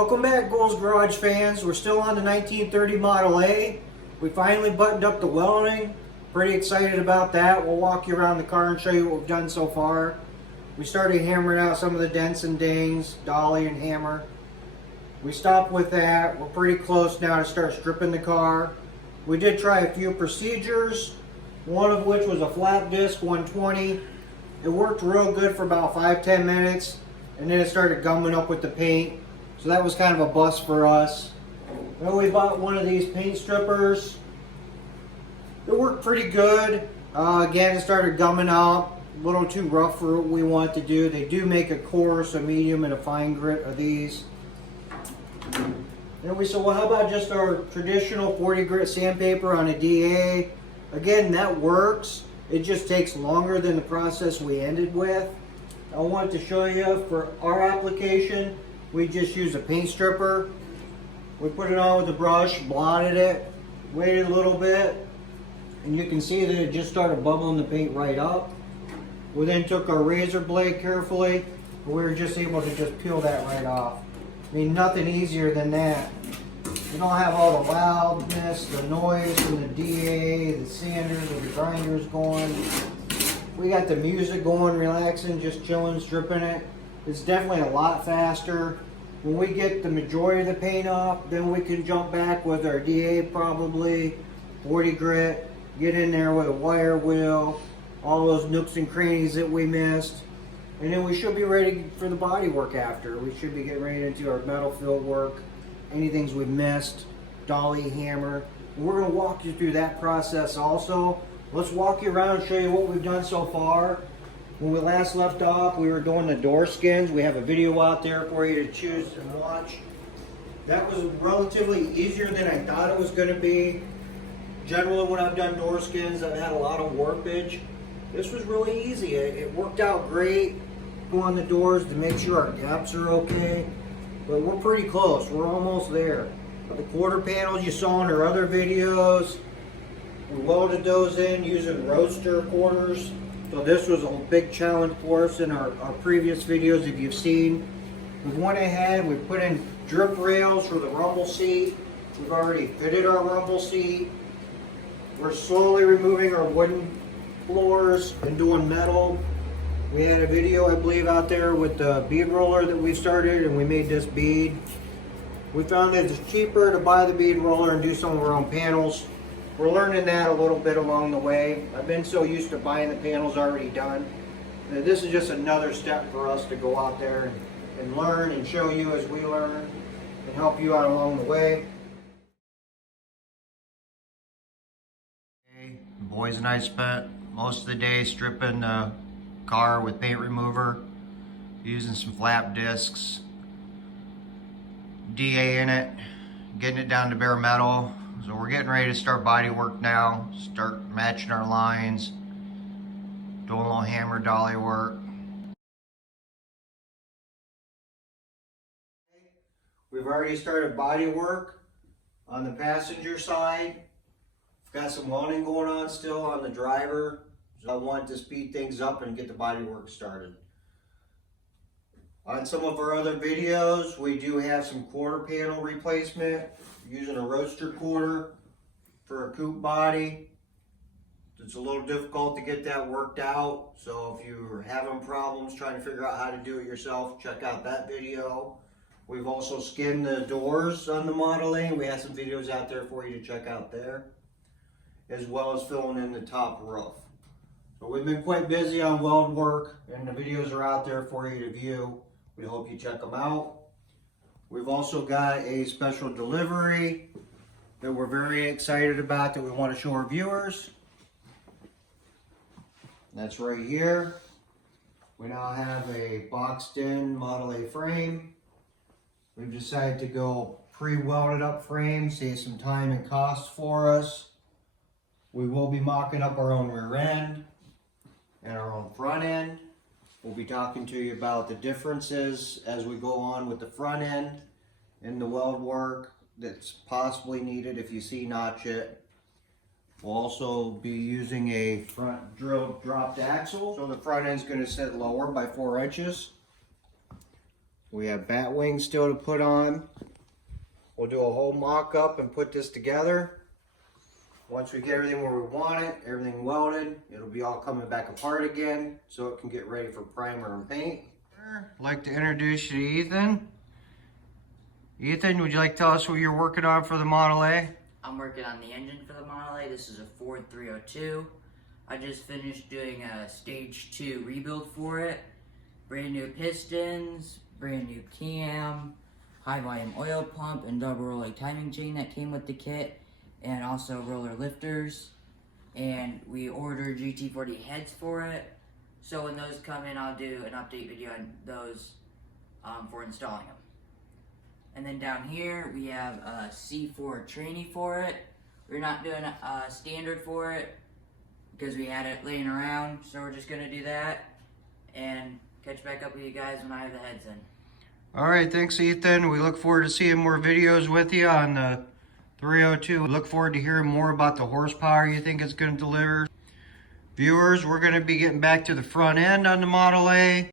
Welcome back, Ghouls Garage fans. We're still on the 1930 Model A. We finally buttoned up the welding. Pretty excited about that. We'll walk you around the car and show you what we've done so far. We started hammering out some of the dents and dings, dolly and hammer. We stopped with that. We're pretty close now to start stripping the car. We did try a few procedures, one of which was a flat disc 120. It worked real good for about 5-10 minutes, and then it started gumming up with the paint. So that was kind of a bust for us. Then we bought one of these paint strippers. It worked pretty good. Again, it started gumming up. A little too rough for what we want to do. They do make a coarse, a medium, and a fine grit of these. Then we said, well, how about just our traditional 40 grit sandpaper on a DA? Again, that works. It just takes longer than the process we ended with. I wanted to show you for our application, we just used a paint stripper. We put it on with a brush, blotted it, waited a little bit, and you can see that it just started bubbling the paint right up. We then took our razor blade carefully, and we were just able to just peel that right off. I mean, nothing easier than that. You don't have all the loudness, the noise from the DA, the sanders, or the grinders going. We got the music going, relaxing, just chilling, stripping it. It's definitely a lot faster. When we get the majority of the paint off, then we can jump back with our DA probably, 40 grit, get in there with a wire wheel, all those nooks and crannies that we missed. And then we should be ready for the body work after. We should be getting ready to do our metal fill work, anything we missed, dolly, hammer. And we're gonna walk you through that process also. Let's walk you around and show you what we've done so far. When we last left off, we were doing the door skins. We have a video out there for you to choose and watch. That was relatively easier than I thought it was going to be. Generally, when I've done door skins, I've had a lot of warpage. This was really easy. It worked out great. Go on the doors to make sure our gaps are okay. But we're pretty close. We're almost there. The quarter panels you saw in our other videos, we welded those in using roadster quarters. So this was a big challenge for us in our previous videos, if you've seen. We went ahead, we put in drip rails for the rumble seat. We've already fitted our rumble seat. We're slowly removing our wooden floors and doing metal. We had a video, I believe, out there with the bead roller that we started, and we made this bead. We found that it's cheaper to buy the bead roller and do some of our own panels. We're learning that a little bit along the way. I've been so used to buying the panels already done. This is just another step for us to go out there and learn and show you as we learn and help you out along the way. The boys and I spent most of the day stripping the car with paint remover, using some flap discs, DA in it, getting it down to bare metal. So we're getting ready to start body work now, start matching our lines, doing a little hammer dolly work. We've already started body work on the passenger side. We've got some welding going on still on the driver. So I want to speed things up and get the body work started. On some of our other videos, we do have some quarter panel replacement using a roadster quarter for a coupe body. It's a little difficult to get that worked out, so if you're having problems trying to figure out how to do it yourself, check out that video. We've also skinned the doors on the Model A. We have some videos out there for you to check out there, as well as filling in the top roof. So we've been quite busy on weld work, and the videos are out there for you to view. We hope you check them out. We've also got a special delivery that we're very excited about that we want to show our viewers. That's right here. We now have a boxed in Model A frame. We've decided to go pre-welded up frame, save some time and cost for us. We will be mocking up our own rear end and our own front end. We'll be talking to you about the differences as we go on with the front end and the weld work that's possibly needed if you see notch it. We'll also be using a front drill dropped axle. So the front end's going to sit lower by 4 inches. We have bat wings still to put on. We'll do a whole mock-up and put this together. Once we get everything where we want it, everything welded, it'll be all coming back apart again so it can get ready for primer and paint. I'd like to introduce you to Ethan. Ethan, would you like to tell us what you're working on for the Model A? I'm working on the engine for the Model A. This is a Ford 302. I just finished doing a stage 2 rebuild for it. Brand new pistons, brand new cam, high volume oil pump, and double rolling timing chain that came with the kit, and also roller lifters. And we ordered GT40 heads for it. So when those come in, I'll do an update video on those for installing them. And then down here, we have a C4 trainee for it. We're not doing a standard for it because we had it laying around. So we're just gonna do that and catch back up with you guys when I have the heads in. All right, thanks Ethan. We look forward to seeing more videos with you on the 302. We look forward to hearing more about the horsepower you think it's going to deliver. Viewers, we're going to be getting back to the front end on the Model A.